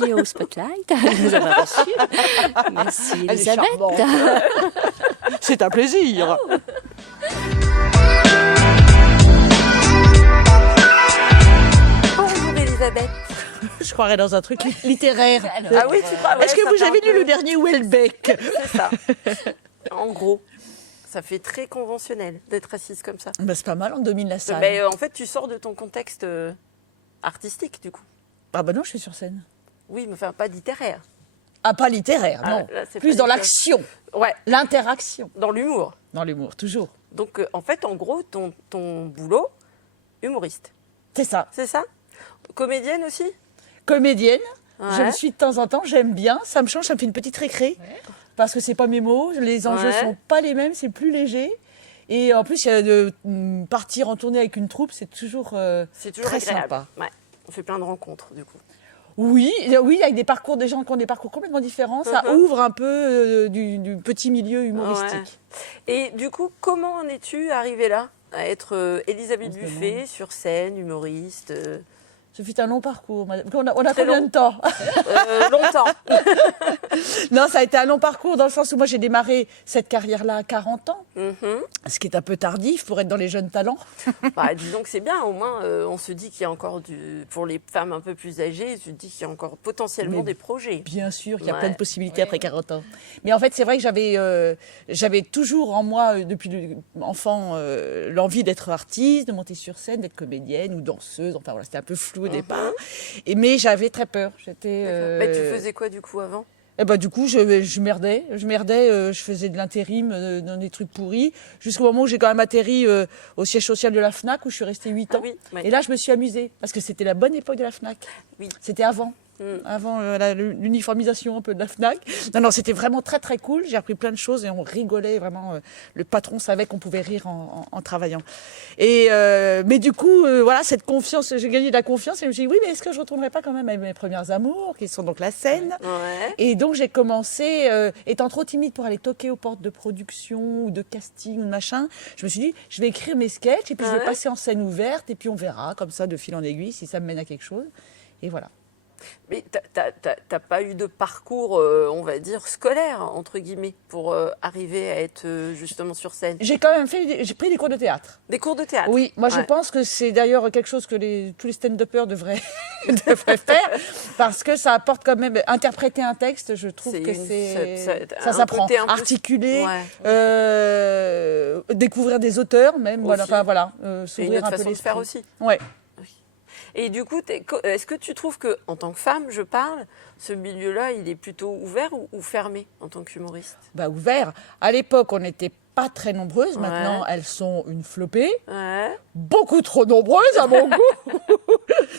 merci au Spotlight de nous avoir reçus. Merci Elle est Elisabeth. charmante. C'est un plaisir. Bonjour Elisabeth. Je croirais dans un truc littéraire. Ah oui, tu crois, ouais, Est-ce que ça vous fait avez un lu peu- le dernier Houellebecq? C'est ça. En gros, ça fait très conventionnel d'être assise comme ça. C'est pas mal, on domine la salle. Mais en fait, tu sors de ton contexte artistique, du coup. Ah bah non, je suis sur scène. Oui, mais enfin, pas littéraire. Ah, pas littéraire, Ah, non. là, c'est Plus pas dans littéraire. l'action, Ouais, l'interaction. dans l'humour. Dans l'humour, toujours. Donc, en fait, en gros, ton boulot, humoriste. C'est ça. C'est ça? Comédienne aussi? Comédienne, je Ouais. le suis de temps en temps, j'aime bien. Ça me change, ça me fait une petite récré. Parce que c'est pas mes mots, les enjeux Ouais. sont pas les mêmes, c'est plus léger. Et en plus, il y a de partir en tournée avec une troupe, c'est toujours, C'est toujours très agréable. sympa. Ouais. On fait plein de rencontres, du coup. Oui, avec des parcours, des gens qui ont des parcours complètement différents, ça Mhm. ouvre un peu du petit milieu humoristique. Ouais. Et du coup, comment en es-tu arrivée là? À être Elisabeth On se Buffet, demande. sur scène, humoriste Ce fut un long parcours. On a Très combien long. de temps? longtemps. Non, ça a été un long parcours dans le sens où moi j'ai démarré cette carrière-là à 40 ans, Mhm. ce qui est un peu tardif pour être dans les jeunes talents. Bah, disons que c'est bien, au moins on se dit qu'il y a encore pour les femmes un peu plus âgées, tu te dis qu'il y a encore potentiellement Mais des projets. Bien sûr, il y a Ouais. plein de possibilités après 40 ans. Mais en fait, c'est vrai que j'avais toujours en moi, depuis enfant, l'envie d'être artiste, de monter sur scène, d'être comédienne ou danseuse. Enfin voilà, c'était un peu flou au départ. Mais j'avais très peur. J'étais. Mais tu faisais quoi du coup avant? Et bah, du coup, je merdais, je faisais de l'intérim dans des trucs pourris, jusqu'au moment où j'ai quand même atterri au siège social de la FNAC, où je suis restée 8 Ah ans. oui, ouais. Et là, je me suis amusée, parce que c'était la bonne époque de la FNAC. Oui. C'était avant. Mm. Avant l'uniformisation un peu de la FNAC. Non, c'était vraiment très très cool. J'ai appris plein de choses et on rigolait vraiment. Le patron savait qu'on pouvait rire en travaillant. Et mais du coup, voilà, cette confiance, j'ai gagné de la confiance et je me suis dit, oui, mais est-ce que je retournerai pas quand même avec mes premiers amours, qui sont donc la scène? Ouais. Et donc j'ai commencé, étant trop timide pour aller toquer aux portes de production ou de casting ou de machin, je me suis dit, je vais écrire mes sketchs et puis je vais Ouais. passer en scène ouverte et puis on verra comme ça de fil en aiguille si ça me mène à quelque chose. Et voilà. Mais t'as pas eu de parcours, on va dire, scolaire, entre guillemets, pour arriver à être justement sur scène? J'ai quand même j'ai pris des cours de théâtre. Des cours de théâtre? Oui, moi je Ouais. pense que c'est d'ailleurs quelque chose que tous les stand-uppers devraient faire parce que ça apporte quand même interpréter un texte. Je trouve C'est que un ça s'apprend. côté un peu- Articuler, Ouais. découvrir des auteurs même. Voilà, Aussi. enfin voilà, C'est une s'ouvrir autre un peu façon de faire l'esprit. aussi. Ouais. Et du coup, est-ce que tu trouves que, en tant que femme, je parle, ce milieu-là, il est plutôt ouvert ou fermé en tant qu'humoriste? Bah ouvert. À l'époque, on n'était pas très nombreuses. Ouais. Maintenant, elles sont une flopée. Ouais. Beaucoup trop nombreuses à mon goût.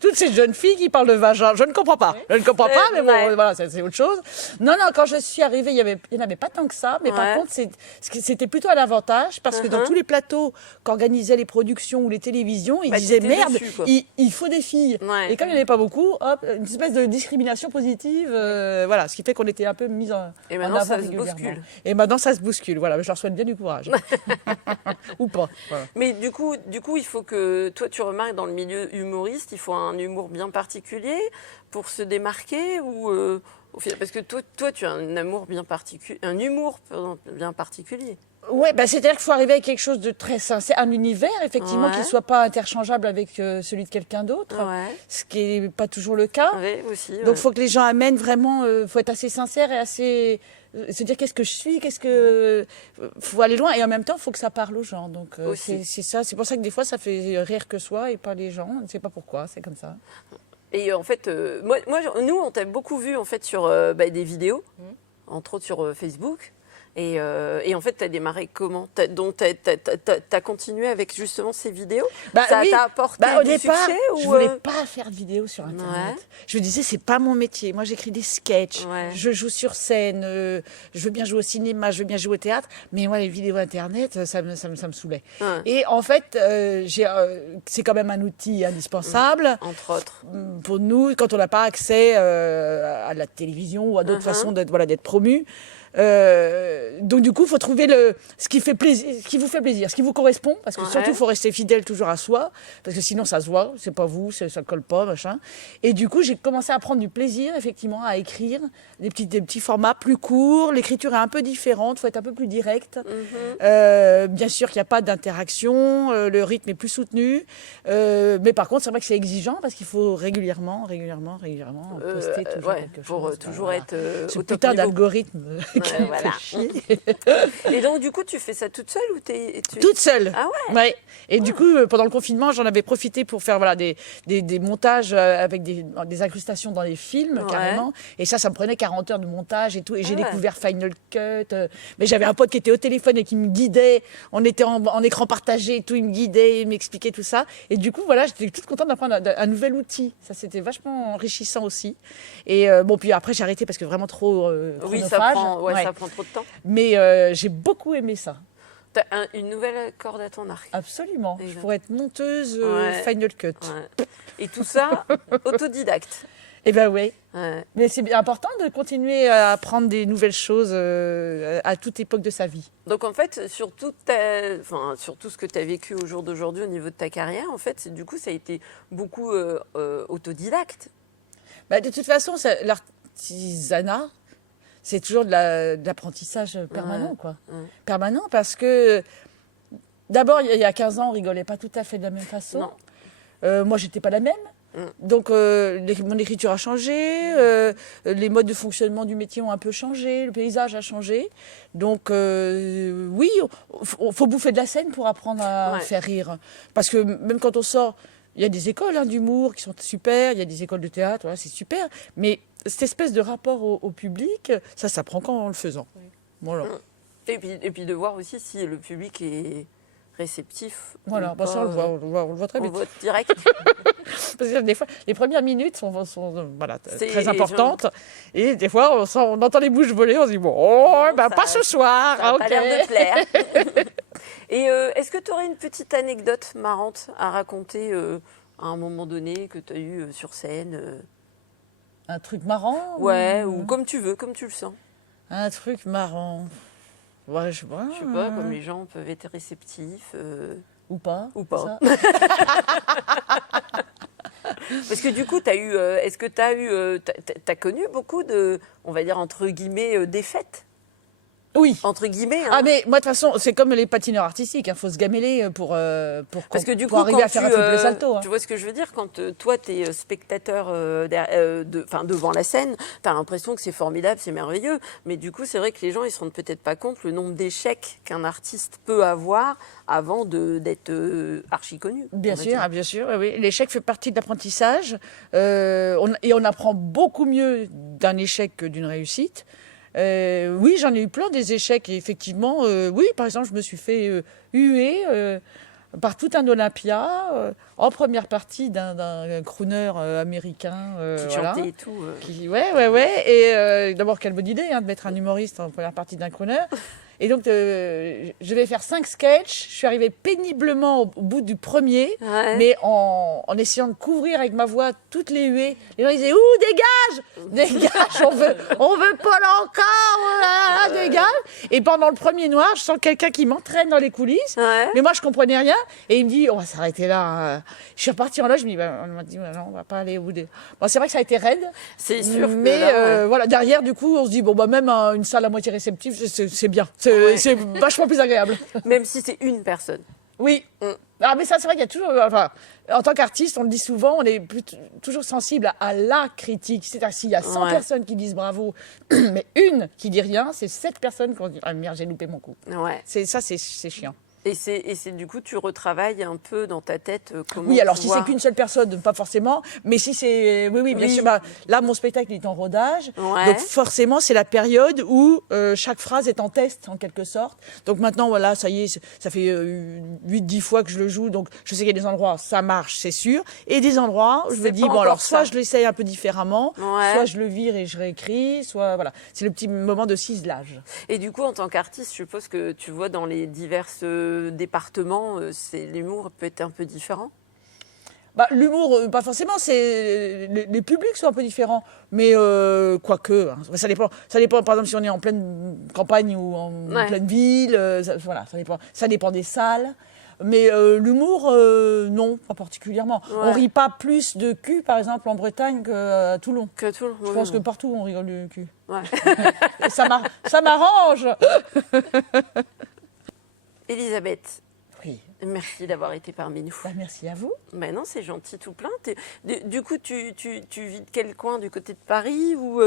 Toutes ces jeunes filles qui parlent de vagin, je ne comprends pas. Je ne comprends pas, mais bon, Ouais. voilà, c'est autre chose. Non, quand je suis arrivée, il n'y en avait pas tant que ça, mais Ouais. par contre, c'était plutôt un avantage parce que dans tous les plateaux qu'organisaient les productions ou les télévisions, ils Bah, disaient t'étais merde, dessus, quoi. il faut des filles. Ouais. Et comme il n'y en avait pas beaucoup, hop, une espèce de discrimination positive, voilà, ce qui fait qu'on était un peu mis en Et en maintenant, avant ça se régulièrement. bouscule. Et maintenant, ça se bouscule, voilà, mais je leur souhaite bien du courage. Ou pas. Voilà. Mais du coup, il faut que, toi, tu remarques dans le milieu humoriste, il faut un humour bien particulier pour se démarquer ou au final, parce que toi, tu as un humour bien particulier. Ouais, bah, c'est-à-dire qu'il faut arriver avec quelque chose de très sincère, un univers, effectivement, Ouais. qui ne soit pas interchangeable avec celui de quelqu'un d'autre, Ouais. ce qui n'est pas toujours le cas. Oui, aussi. Donc, il faut que les gens amènent vraiment, faut être assez sincère et assez. Se dire qu'est-ce que je suis, faut aller loin et en même temps, il faut que ça parle aux gens. Donc, Aussi. c'est ça. C'est pour ça que des fois, ça fait rire que soi et pas les gens. On ne sait pas pourquoi, c'est comme ça. Et en fait, nous, on t'a beaucoup vu en fait sur des vidéos, entre autres sur Facebook. Et en fait, tu as démarré comment? Donc, tu as continué avec justement ces vidéos? Ça oui. t'a apporté Au du départ, succès je ou voulais pas faire de vidéos sur Internet. Ouais. Je me disais, c'est pas mon métier. Moi, j'écris des sketchs, Ouais. je joue sur scène, je veux bien jouer au cinéma, je veux bien jouer au théâtre, mais moi, les vidéos Internet, ça me saoulait. Ouais. Et en fait, c'est quand même un outil indispensable Entre autres. pour nous, quand on n'a pas accès à la télévision ou à d'autres façons d'être promu. Donc du coup, il faut trouver ce qui fait plaisir, ce qui vous fait plaisir, ce qui vous correspond, parce que surtout, il faut rester fidèle toujours à soi, parce que sinon, ça se voit, c'est pas vous, ça colle pas, machin. Et du coup, j'ai commencé à prendre du plaisir, effectivement, à écrire des petits formats plus courts. L'écriture est un peu différente, faut être un peu plus direct. Bien sûr qu'il n'y a pas d'interaction, le rythme est plus soutenu, mais par contre, c'est vrai que c'est exigeant parce qu'il faut régulièrement poster toujours quelque chose. Pour toujours être ce au top putain niveau. d'algorithme qui me voilà. fait chier. Et donc, du coup, tu fais ça toute seule ou Toute seule. Ah ouais. Et du coup, pendant le confinement, j'en avais profité pour faire des montages avec des incrustations dans les films, carrément. Et ça me prenait 40 heures de montage et tout. Et j'ai découvert Final Cut. Mais j'avais un pote qui était au téléphone et qui me guidait. On était en écran partagé et tout. Il me guidait, il m'expliquait tout ça. Et du coup, voilà, j'étais toute contente d'apprendre un nouvel outil. Ça, c'était vachement enrichissant aussi. Et puis après, j'ai arrêté parce que vraiment trop oui, chronophage. ça prend trop de temps. Mais j'ai beaucoup aimé ça. T'as une nouvelle corde à ton arc. Absolument. Exactement. Je pourrais être monteuse Final Cut. Ouais. Et tout ça, autodidacte. Eh ben oui. Ouais. Mais c'est important de continuer à apprendre des nouvelles choses à toute époque de sa vie. Donc en fait, sur tout ce que tu as vécu au jour d'aujourd'hui au niveau de ta carrière, en fait, du coup, ça a été beaucoup autodidacte. Bah, de toute façon, l'artisanat, c'est toujours de l'apprentissage permanent, quoi. Permanent, parce que d'abord, il y a 15 ans, on rigolait pas tout à fait de la même façon. Moi, j'étais pas la même. Donc, mon écriture a changé, les modes de fonctionnement du métier ont un peu changé, le paysage a changé. Donc, oui, faut bouffer de la scène pour apprendre à faire rire. Parce que même quand on sort, il y a des écoles d'humour qui sont super, il y a des écoles de théâtre, voilà, c'est super. Mais cette espèce de rapport au public, ça s'apprend qu'en le faisant. Voilà. Et puis de voir aussi si le public est réceptif. Voilà, bah ça on le voit très bien. On voit direct. Parce que des fois, les premières minutes sont très importantes. Et des fois, on entend les bouches voler, on se dit pas ce soir. Ça n'a pas l'air de plaire. Et est-ce que tu aurais une petite anecdote marrante à raconter à un moment donné que tu as eu sur scène Un truc marrant ou comme tu veux, comme tu le sens. Un truc marrant. Ouais, je sais pas, comme les gens peuvent être réceptifs. Ou pas. Parce que du coup, est-ce que tu as connu beaucoup de, on va dire, entre guillemets, défaites? Oui. Entre guillemets. Hein. Ah, mais moi, de toute façon, c'est comme les patineurs artistiques. Il faut se gameler pour Parce que du coup, arriver à faire un triple salto. Tu vois ce que je veux dire? Quand toi, tu es spectateur devant la scène, tu as l'impression que c'est formidable, c'est merveilleux. Mais du coup, c'est vrai que les gens, ils se rendent peut-être pas compte le nombre d'échecs qu'un artiste peut avoir avant d'être archi connu. Bien sûr, oui. L'échec fait partie de l'apprentissage. On apprend beaucoup mieux d'un échec que d'une réussite. Oui, j'en ai eu plein des échecs. Et effectivement, oui, par exemple, je me suis fait huer par tout un Olympia en première partie d'un crooner américain. Qui chantait et tout. Et d'abord, quelle bonne idée de mettre un humoriste en première partie d'un crooner. Et donc, je vais faire 5 sketchs. Je suis arrivée péniblement au bout du premier, mais en essayant de couvrir avec ma voix toutes les huées. Les gens ils disaient « dégage, on veut pas là encore, dégage !» Et pendant le premier noir, je sens quelqu'un qui m'entraîne dans les coulisses, mais moi je comprenais rien. Et il me dit « on va s'arrêter là ». Je suis repartie en loge, je me dis on m'a dit non, on va pas aller au bout des... Bon, c'est vrai que ça a été raide. C'est sûr. Mais voilà, derrière, du coup, on se dit même une salle à moitié réceptive, c'est bien. C'est vachement plus agréable. Même si c'est une personne. Oui. Ah, mais ça, c'est vrai qu'il y a toujours... en tant qu'artiste, on le dit souvent, on est toujours sensible à la critique. C'est-à-dire s'il y a 100 personnes qui disent bravo, mais une qui dit rien, c'est 7 personnes qui vont dire « ah merde, j'ai loupé mon coup ». C'est chiant. Et c'est du coup, tu retravailles un peu dans ta tête comment. Oui, alors si c'est qu'une seule personne, pas forcément. Mais si c'est. Oui, bien sûr. Là, mon spectacle est en rodage. Donc forcément, c'est la période où chaque phrase est en test, en quelque sorte. Donc maintenant, voilà, ça y est, ça fait 8-10 fois que je le joue. Donc je sais qu'il y a des endroits, ça marche, c'est sûr. Et des endroits où je me dis, alors soit je l'essaye un peu différemment, soit je le vire et je réécris, soit. Voilà. C'est le petit moment de ciselage. Et du coup, en tant qu'artiste, je suppose que tu vois dans les diverses départements, l'humour peut être un peu différent. Bah, l'humour, pas forcément, c'est les publics sont un peu différents, mais quoique, hein, ça dépend. Ça dépend, par exemple, si on est en pleine campagne ou en Ouais. pleine ville, voilà, ça dépend. Ça dépend des salles. Mais l'humour, non, pas particulièrement. Ouais. On rit pas plus de cul, par exemple, en Bretagne qu'à Toulon. Que tout. Je pense que partout on rigole du cul. Ouais. Et ça m'arrange. Elisabeth, Oui, merci d'avoir été parmi nous. bah, merci à vous. Ben non, c'est gentil tout plein. Du coup, tu vis de quel coin? Du côté de Paris ou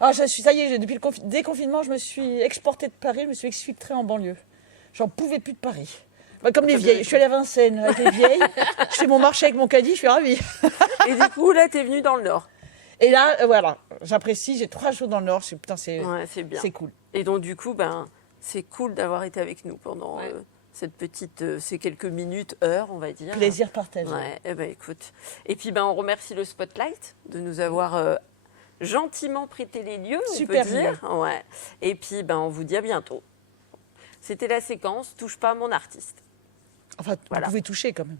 Ah, ça y est, depuis le déconfinement, je me suis exportée de Paris, je me suis exfiltrée en banlieue. J'en pouvais plus de Paris. Bah, comme les vieilles. Je suis allée à Vincennes avec les vieilles. Je fais mon marché avec mon caddie, je suis ravie. Et du coup, là, t'es venue dans le Nord. Et là, voilà, j'apprécie. J'ai 3 jours dans le Nord. Putain, Ouais, c'est bien. c'est cool. Et donc, du coup, ben, c'est cool d'avoir été avec nous pendant Ouais. cette petite, ces quelques minutes, heures, on va dire. Plaisir partagé. Ouais, eh ben, écoute. Et puis, ben, on remercie le Spotlight de nous avoir gentiment prêté les lieux, Super on peut dire. Ouais. Et puis, ben, on vous dit à bientôt. C'était la séquence Touche pas à mon artiste. Enfin, Voilà. vous pouvez toucher quand même.